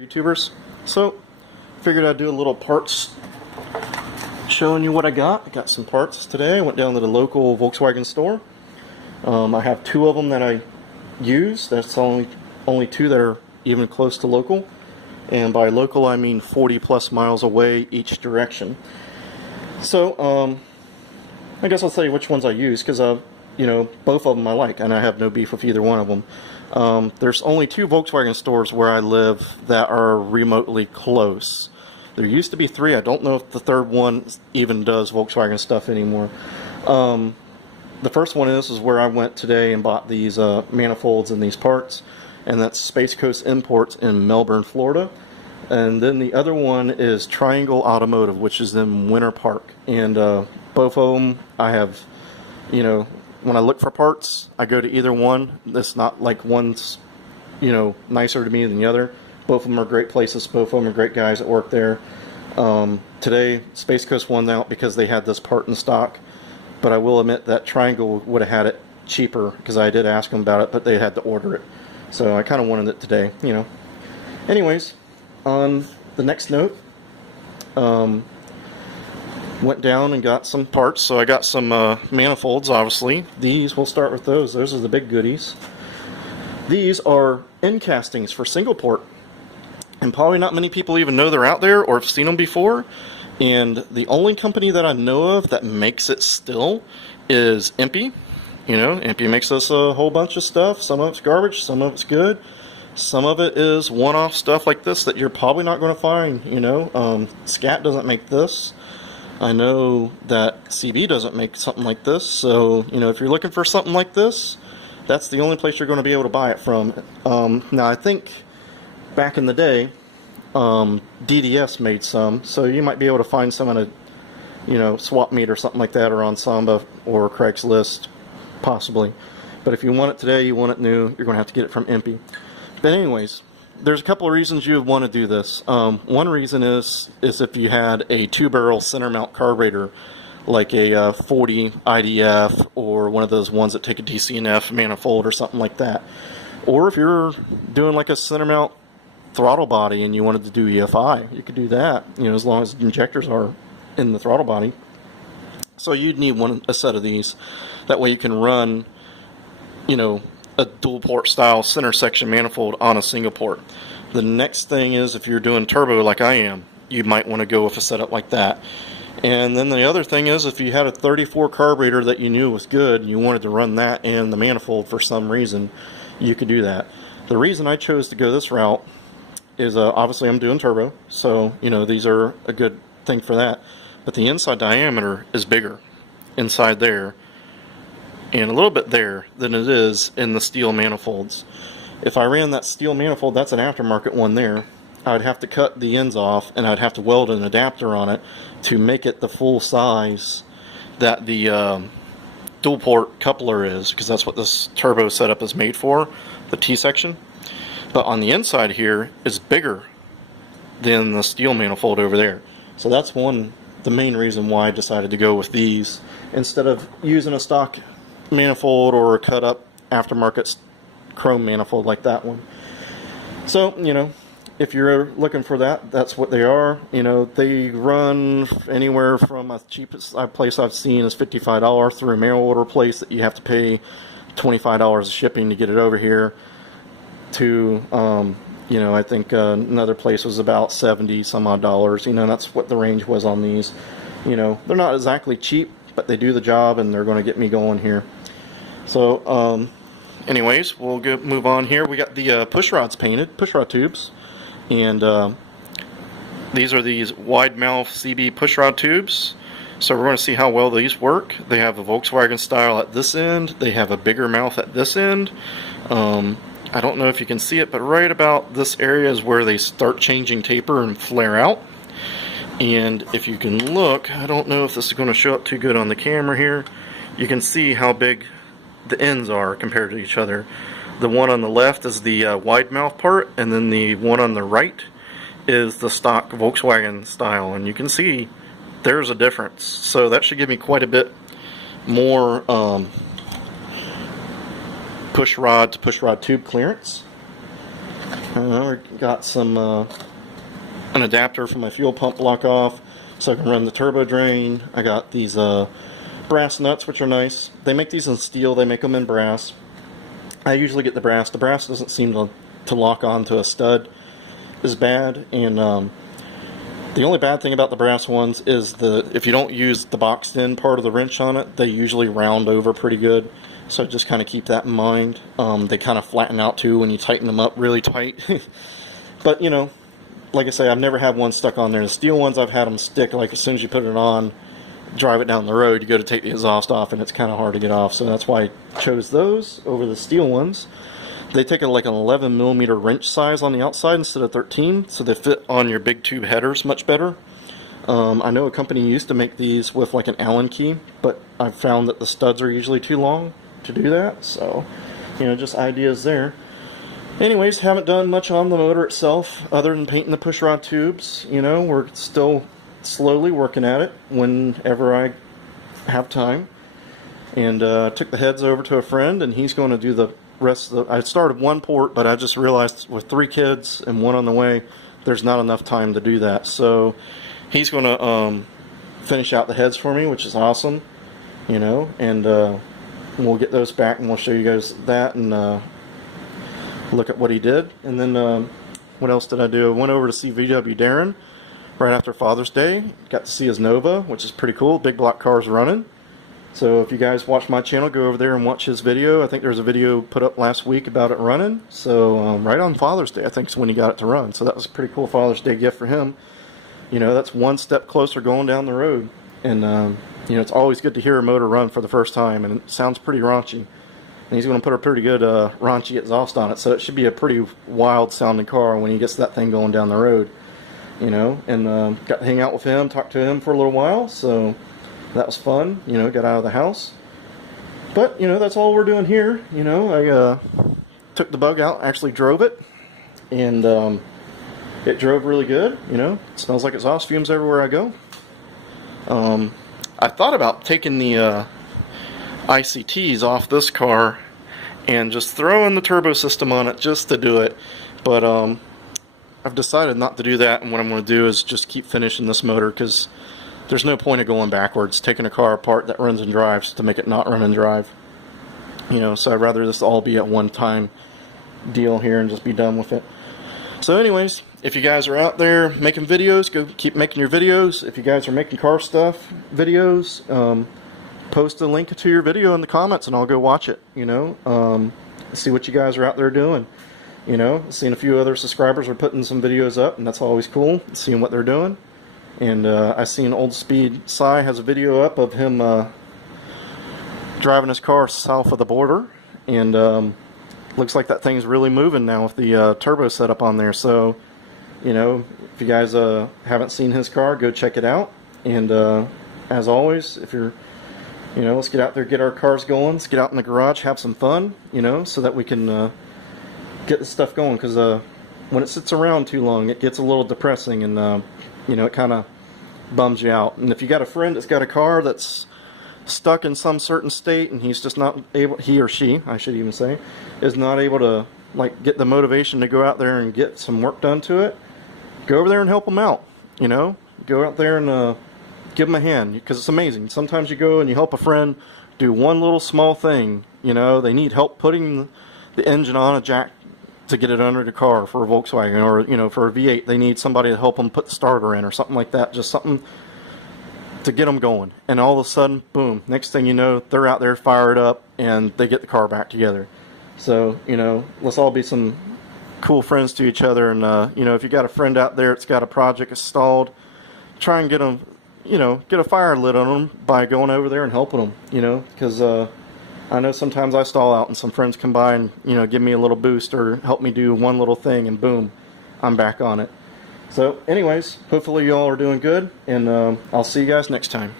YouTubers. So figured I'd do a little parts showing you what I got. I got some parts today. I went down to the local Volkswagen store. I have two of them that I use. That's only two that are even close to local, and by local I mean 40 plus miles away each direction. So I guess I'll tell you which ones I use, because both of them I like and I have no beef with either one of them. There's only two Volkswagen stores where I live that are remotely close. There used to be three. I don't know if the third one even does Volkswagen stuff anymore. The first one is where I went today and bought these manifolds and these parts, and that's Space Coast Imports in Melbourne, Florida. And then the other one is Triangle Automotive, which is in Winter Park. And both of them I have, when I look for parts, I go to either one. It's not like one's, nicer to me than the other. Both of them are great places. Both of them are great guys that work there. Today, Space Coast won out because they had this part in stock. But I will admit that Triangle would have had it cheaper, because I did ask them about it, but they had to order it. So I kind of wanted it today, Anyways, on the next note, went down and got some parts. So I got some manifolds, obviously. We'll start with those. Those are the big goodies. These are end castings for single port, and probably not many people even know they're out there or have seen them before. And the only company that I know of that makes it still is Impy. Impy makes us a whole bunch of stuff. Some of it's garbage, some of it's good. Some of it is one-off stuff like this that you're probably not going to find. Scat doesn't make this. I know that CB doesn't make something like this, so if you're looking for something like this, that's the only place you're going to be able to buy it from. Now I think back in the day, DDS made some, so you might be able to find some at a swap meet or something like that, or on Samba or Craigslist, possibly. But if you want it today, you want it new, you're going to have to get it from Impy. But anyways, there's a couple of reasons you would want to do this. One reason is if you had a two-barrel center mount carburetor, like a 40 IDF, or one of those ones that take a DCNF manifold or something like that. Or if you're doing like a center mount throttle body and you wanted to do EFI, you could do that, as long as the injectors are in the throttle body. So you'd need a set of these. That way you can run, a dual port style center section manifold on a single port. The next thing is, if you're doing turbo like I am, you might want to go with a setup like that. And then the other thing is, if you had a 34 carburetor that you knew was good and you wanted to run that in the manifold for some reason, you could do that. The reason I chose to go this route is obviously I'm doing turbo, so these are a good thing for that. But the inside diameter is bigger inside there, and a little bit there, than it is in the steel manifolds. If I ran that steel manifold, that's an aftermarket one there, I'd have to cut the ends off and I'd have to weld an adapter on it to make it the full size that the dual port coupler is, because that's what this turbo setup is made for, the T-section. But on the inside here is bigger than the steel manifold over there. So that's the main reason why I decided to go with these instead of using a stock manifold or a cut up aftermarket chrome manifold like that one. So if you're looking for that, that's what they are. They run anywhere from the cheapest place I've seen is $55 through a mail order place that you have to pay $25 of shipping to get it over here, to I think another place was about 70 some odd dollars. That's what the range was on these. They're not exactly cheap, but they do the job and they're going to get me going here. So anyways, we'll move on here. We got the push rods painted, push rod tubes, and these are these wide mouth CB push rod tubes. So we're going to see how well these work. They have a Volkswagen style at this end, they have a bigger mouth at this end. I don't know if you can see it, but right about this area is where they start changing taper and flare out. And if you can look, I don't know if this is going to show up too good on the camera here, you can see how big the ends are compared to each other. The one on the left is the wide mouth part, and then the one on the right is the stock Volkswagen style, and you can see there's a difference. So that should give me quite a bit more push rod to push rod tube clearance. I got some an adapter for my fuel pump block off so I can run the turbo drain. I got these brass nuts, which are nice. They make these in steel, they make them in brass. I usually get the brass. The brass doesn't seem to lock onto a stud as bad, and the only bad thing about the brass ones is if you don't use the boxed in part of the wrench on it, they usually round over pretty good. So just kind of keep that in mind. They kind of flatten out too when you tighten them up really tight. But, you know, like I say, I've never had one stuck on there. The steel ones, I've had them stick, like as soon as you put it on, drive it down the road, you go to take the exhaust off and it's kind of hard to get off. So that's why I chose those over the steel ones. They take like an 11mm wrench size on the outside instead of 13, so they fit on your big tube headers much better. I know a company used to make these with like an Allen key, but I've found that the studs are usually too long to do that, so, you know, just ideas there. Anyways, haven't done much on the motor itself other than painting the pushrod tubes. You know, we're still slowly working at it whenever I have time. And took the heads over to a friend, and he's going to do the rest of the... I started one port, but I just realized with 3 kids and 1 on the way, there's not enough time to do that. So he's going to finish out the heads for me, which is awesome, you know, and we'll get those back and we'll show you guys that and look at what he did. And then what else did I do? I went over to see VW Darren right after Father's Day. Got to see his Nova, which is pretty cool. Big block car's running. So if you guys watch my channel, go over there and watch his video. I think there's a video put up last week about it running. So right on Father's Day, I think is when he got it to run. So that was a pretty cool Father's Day gift for him. You know, that's one step closer going down the road. And you know, it's always good to hear a motor run for the first time, and it sounds pretty raunchy. And he's going to put a pretty good raunchy exhaust on it, so it should be a pretty wild sounding car when he gets that thing going down the road. You know, and got to hang out with him, talk to him for a little while, so that was fun. You know, got out of the house. But, you know, that's all we're doing here. You know, I took the bug out, actually drove it, and it drove really good. You know, it smells like exhaust fumes everywhere I go. I thought about taking the ICTs off this car and just throwing the turbo system on it just to do it, but I've decided not to do that, and what I'm going to do is just keep finishing this motor, because there's no point of going backwards, taking a car apart that runs and drives to make it not run and drive. You know, so I'd rather this all be at one time deal here and just be done with it. So anyways, if you guys are out there making videos, go keep making your videos. If you guys are making car stuff videos, post a link to your video in the comments and I'll go watch it, you know, see what you guys are out there doing. You know, seeing a few other subscribers are putting some videos up, and that's always cool, seeing what they're doing. And I seen Old Speed Cy has a video up of him driving his car south of the border, and looks like that thing's really moving now with the turbo setup on there. So, you know, if you guys haven't seen his car, go check it out. And as always, if you're, you know, let's get out there, get our cars going, let's get out in the garage, have some fun, you know, so that we can get the stuff going, because when it sits around too long, it gets a little depressing, and you know, it kind of bums you out. And if you got a friend that's got a car that's stuck in some certain state, and he's just not able, he or she, I should even say, is not able to like get the motivation to go out there and get some work done to it, go over there and help them out. You know, go out there and give them a hand, because it's amazing. Sometimes you go and you help a friend do one little small thing. You know, they need help putting the engine on a jack to get it under the car for a Volkswagen, or, you know, for a V8 they need somebody to help them put the starter in or something like that, just something to get them going. And all of a sudden, boom, next thing you know, they're out there fired up and they get the car back together. So, you know, let's all be some cool friends to each other. And you know, if you got a friend out there that's got a project that's stalled, try and get them, you know, get a fire lit on them by going over there and helping them, you know, because I know sometimes I stall out and some friends come by and, you know, give me a little boost or help me do one little thing, and boom, I'm back on it. So anyways, hopefully you all are doing good, and I'll see you guys next time.